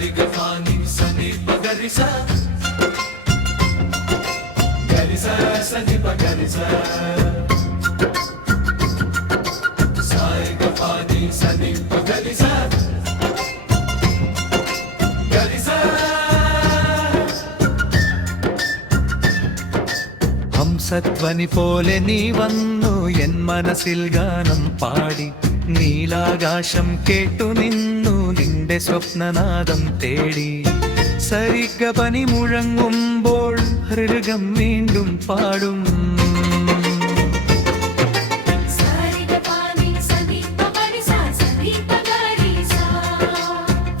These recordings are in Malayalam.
సరిగఫాని సని పగరిస గరిస సని పగరిస సరిగఫాని సని పగరిస గరిస ഹംസധ്വനി പോലെ നീ വന്നു എൻ മനസ്സിൽ ഗാനം പാടി നീലാകാശം കേട്ടു നിന്നു നിന്റെ സ്വപ്നനാദം തേടി സരിഗപനി മുഴങ്ങുമ്പോൾ ഹൃദയം വീണ്ടും പാടും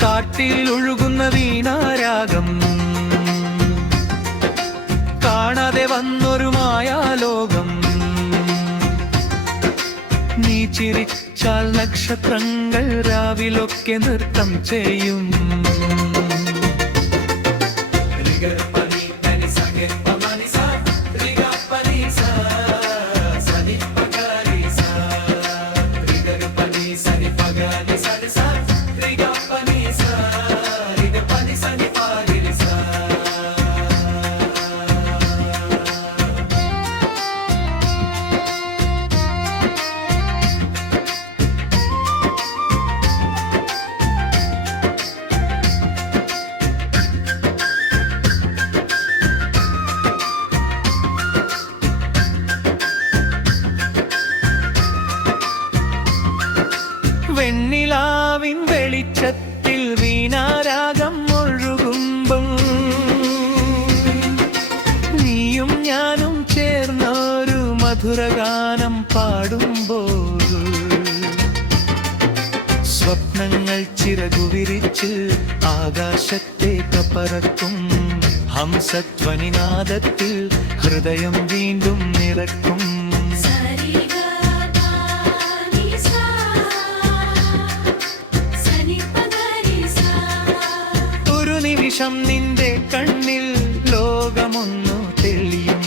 കാട്ടിൽ ഒഴുകുന്ന വീണാരാഗം കാണാതെ വന്നൊരു മായാലോകം നീ ചിരിച്ചാൽ നക്ഷത്രങ്ങൾ രാവിലൊക്കെ നൃത്തം ചെയ്യും വെണ്ണിലാവിൻ വെളിച്ചത്തിൽ വീണാരാഗം ഒഴുകുമ്പോൾ നീയും ഞാനും ചേർന്നൊരു മധുരഗാനം പാടുമ്പോൾ സ്വപ്നങ്ങൾ ചിറകുവിരിച്ച് ആകാശത്തേക്ക് പറക്കും ഹംസധ്വനിനാദത്തിൽ ഹൃദയം വീണ്ടും നിറക്കും നിമിഷം നിന്റെ കണ്ണിൽ ലോകമൊന്നു തെളിയും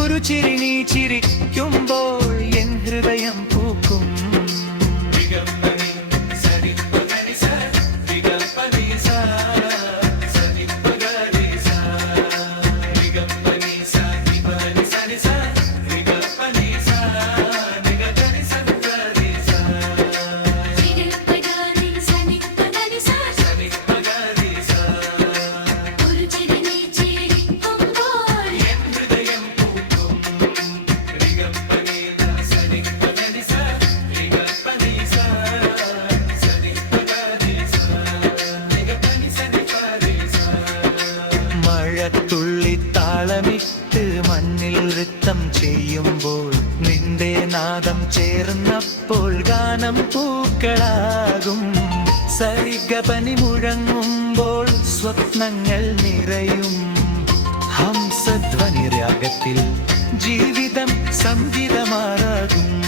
ഒരു ചിരി നീ ചിരിക്കുമ്പോൾ എൻ ഹൃദയം പൂക്കും താളമിട്ട് മണ്ണിൽ നൃത്തം ചെയ്യുമ്പോൾ നിന്റെ നാദം ചേർന്നപ്പോൾ ഗാനം പൂക്കളാകും സരിഗപനി മുഴങ്ങുമ്പോൾ സ്വപ്നങ്ങൾ നിറയും ഹംസധ്വനി രാഗത്തിൽ ജീവിതം സംഗീതമാറാകും